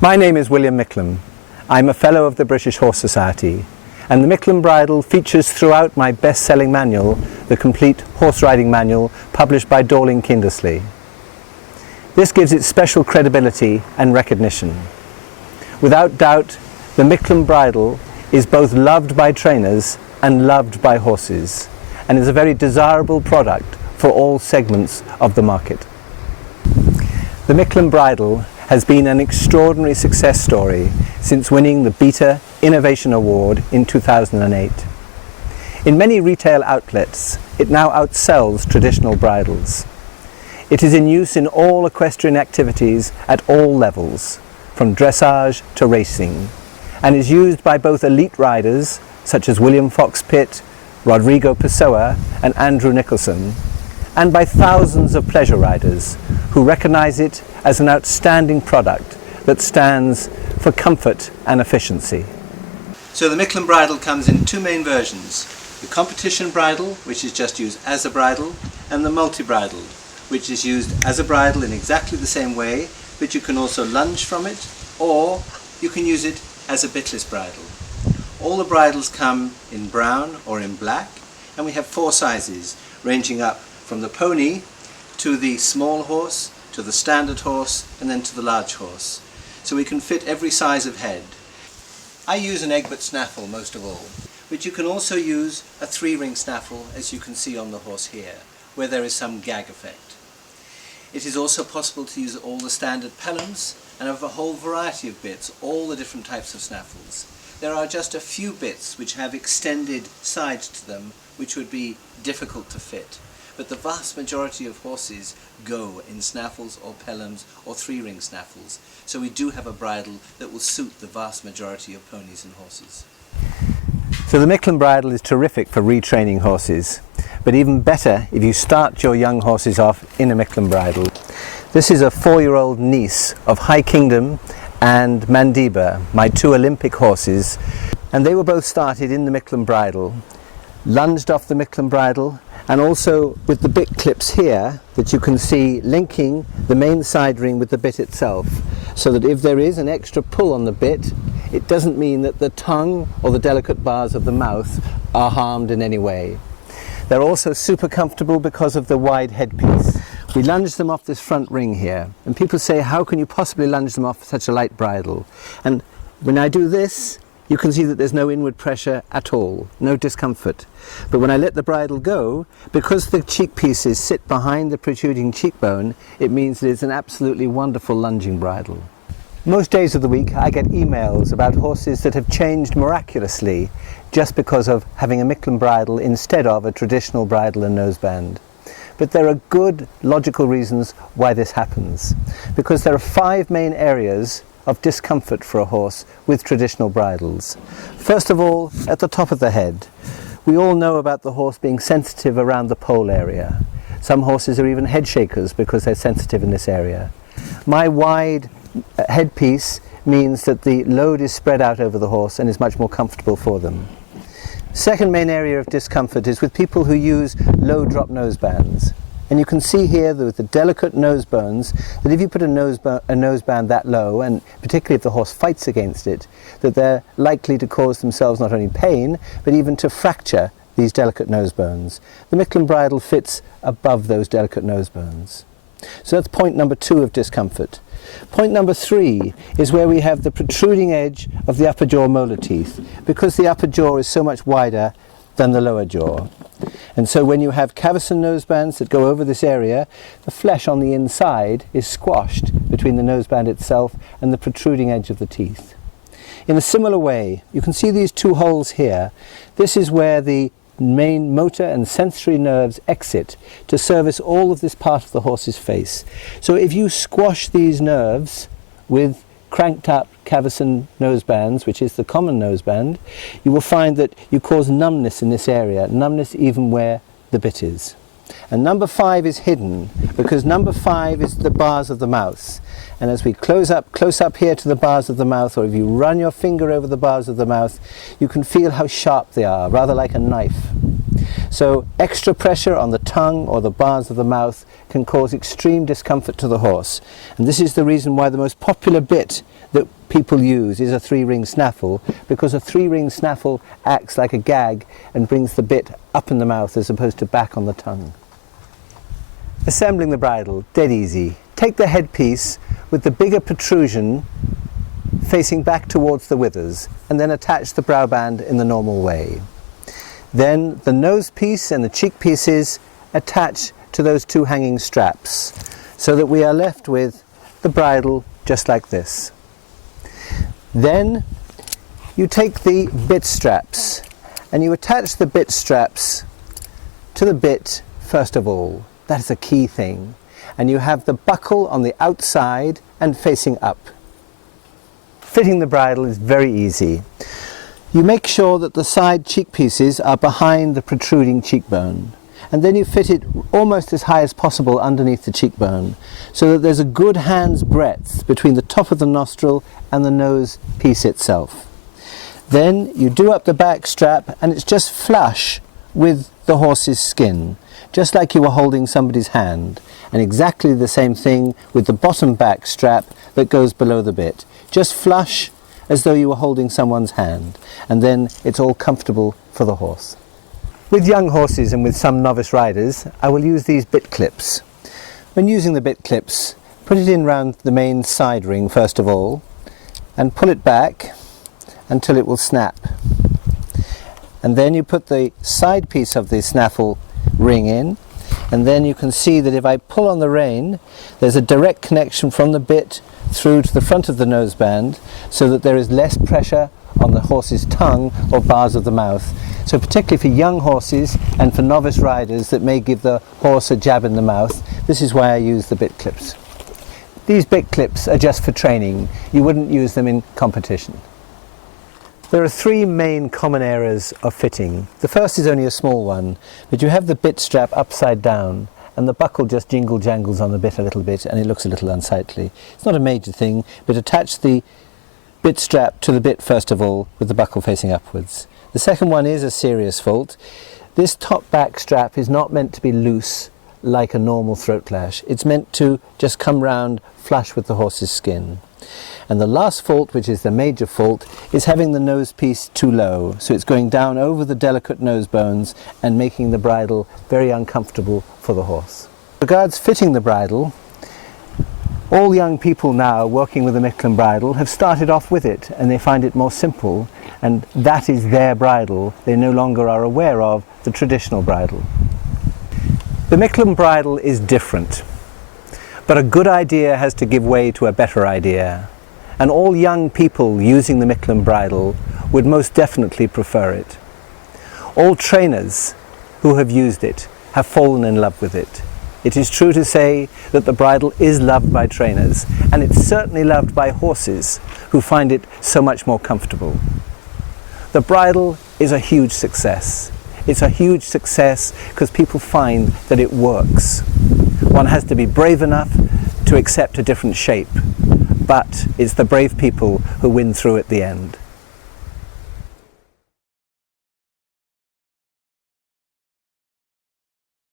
My name is William Micklem. I'm a Fellow of the British Horse Society, and the Micklem Bridle features throughout my best-selling manual, the complete horse riding manual published by Dorling Kindersley. This gives it special credibility and recognition. Without doubt, the Micklem Bridle is both loved by trainers and loved by horses, and is a very desirable product for all segments of the market. The Micklem Bridle has been an extraordinary success story since winning the Beta Innovation Award in 2008. In many retail outlets, it now outsells traditional bridles. It is in use in all equestrian activities at all levels, from dressage to racing, and is used by both elite riders such as William Fox Pitt, Rodrigo Pessoa and Andrew Nicholson, and by thousands of pleasure riders who recognize it as an outstanding product that stands for comfort and efficiency. So the Micklem Bridle comes in two main versions: the competition bridle, which is just used as a bridle, and the multi-bridle, which is used as a bridle in exactly the same way, but you can also lunge from it, or you can use it as a bitless bridle. All the bridles come in brown or in black, and we have four sizes, ranging up from the pony to the small horse, to the standard horse, and then to the large horse. So we can fit every size of head. I use an eggbit snaffle most of all, but you can also use a three-ring snaffle, as you can see on the horse here, where there is some gag effect. It is also possible to use all the standard pellams and of a whole variety of bits, all the different types of snaffles. There are just a few bits which have extended sides to them which would be difficult to fit, but the vast majority of horses go in snaffles or pellams or three-ring snaffles, so we do have a bridle that will suit the vast majority of ponies and horses. So the Micklem Bridle is terrific for retraining horses, but even better if you start your young horses off in a Micklem Bridle. This is a 4-year-old niece of High Kingdom and Mandiba, my two Olympic horses, and they were both started in the Micklem Bridle, lunged off the Micklem Bridle, and also with the bit clips here that you can see linking the main side ring with the bit itself, so that if there is an extra pull on the bit, it doesn't mean that the tongue or the delicate bars of the mouth are harmed in any way. They're also super comfortable because of the wide headpiece. We lunge them off this front ring here, and people say, how can you possibly lunge them off such a light bridle? And when I do this, you can see that there's no inward pressure at all, no discomfort. But when I let the bridle go, because the cheek pieces sit behind the protruding cheekbone, it means that it's an absolutely wonderful lunging bridle. Most days of the week I get emails about horses that have changed miraculously just because of having a Micklem bridle instead of a traditional bridle and noseband. But there are good logical reasons why this happens, because there are 5 main areas of discomfort for a horse with traditional bridles. First of all, at the top of the head. We all know about the horse being sensitive around the pole area. Some horses are even head shakers because they're sensitive in this area. My wide headpiece means that the load is spread out over the horse and is much more comfortable for them. Second main area of discomfort is with people who use low drop nosebands. And you can see here that with the delicate nose bones, that if you put a noseband that low, and particularly if the horse fights against it, that they're likely to cause themselves not only pain, but even to fracture these delicate nose bones. The Micklem Bridle fits above those delicate nose bones. So that's point number 2 of discomfort. Point number 3 is where we have the protruding edge of the upper jaw molar teeth, because the upper jaw is so much wider than the lower jaw. And so when you have cavesson nosebands that go over this area, the flesh on the inside is squashed between the noseband itself and the protruding edge of the teeth. In a similar way, you can see these 2 holes here. This is where the main motor and sensory nerves exit to service all of this part of the horse's face. So if you squash these nerves with cranked up cavesson nosebands, which is the common noseband, you will find that you cause numbness in this area, numbness even where the bit is. And number 5 is hidden, because number 5 is the bars of the mouth. And as we close up here to the bars of the mouth, or if you run your finger over the bars of the mouth, you can feel how sharp they are, rather like a knife. So extra pressure on the tongue or the bars of the mouth can cause extreme discomfort to the horse. And this is the reason why the most popular bit that people use is a 3-ring snaffle, because a 3-ring snaffle acts like a gag and brings the bit up in the mouth as opposed to back on the tongue. Assembling the bridle, dead easy. Take the headpiece with the bigger protrusion facing back towards the withers, and then attach the brow band in the normal way. Then the nose piece and the cheek pieces attach to those 2 hanging straps, so that we are left with the bridle just like this. Then you take the bit straps and you attach the bit straps to the bit first of all. That is a key thing. And you have the buckle on the outside and facing up. Fitting the bridle is very easy. You make sure that the side cheek pieces are behind the protruding cheekbone, and then you fit it almost as high as possible underneath the cheekbone, so that there's a good hand's breadth between the top of the nostril and the nose piece itself. Then you do up the back strap, and it's just flush with the horse's skin, just like you were holding somebody's hand. And exactly the same thing with the bottom back strap that goes below the bit. Just flush as though you were holding someone's hand, and then it's all comfortable for the horse. With young horses and with some novice riders, I will use these bit clips. When using the bit clips, put it in round the main side ring first of all, and pull it back until it will snap. And then you put the side piece of the snaffle ring in, and then you can see that if I pull on the rein, there's a direct connection from the bit through to the front of the noseband, so that there is less pressure on the horse's tongue or bars of the mouth. So particularly for young horses and for novice riders that may give the horse a jab in the mouth, this is why I use the bit clips. These bit clips are just for training. You wouldn't use them in competition. There are 3 main common errors of fitting. The first is only a small one, but you have the bit strap upside down and the buckle just jingle jangles on the bit a little bit and it looks a little unsightly. It's not a major thing, but attach the bit strap to the bit first of all with the buckle facing upwards. The second one is a serious fault. This top back strap is not meant to be loose like a normal throat lash. It's meant to just come round flush with the horse's skin. And the last fault, which is the major fault, is having the nose piece too low. So it's going down over the delicate nose bones and making the bridle very uncomfortable for the horse. Regards fitting the bridle, all young people now working with the Micklem bridle have started off with it and they find it more simple, and that is their bridle. They no longer are aware of the traditional bridle. The Micklem bridle is different, but a good idea has to give way to a better idea. And all young people using the Micklem bridle would most definitely prefer it. All trainers who have used it have fallen in love with it. It is true to say that the bridle is loved by trainers, and it's certainly loved by horses who find it so much more comfortable. The bridle is a huge success. It's a huge success because people find that it works. One has to be brave enough to accept a different shape, but it's the brave people who win through at the end.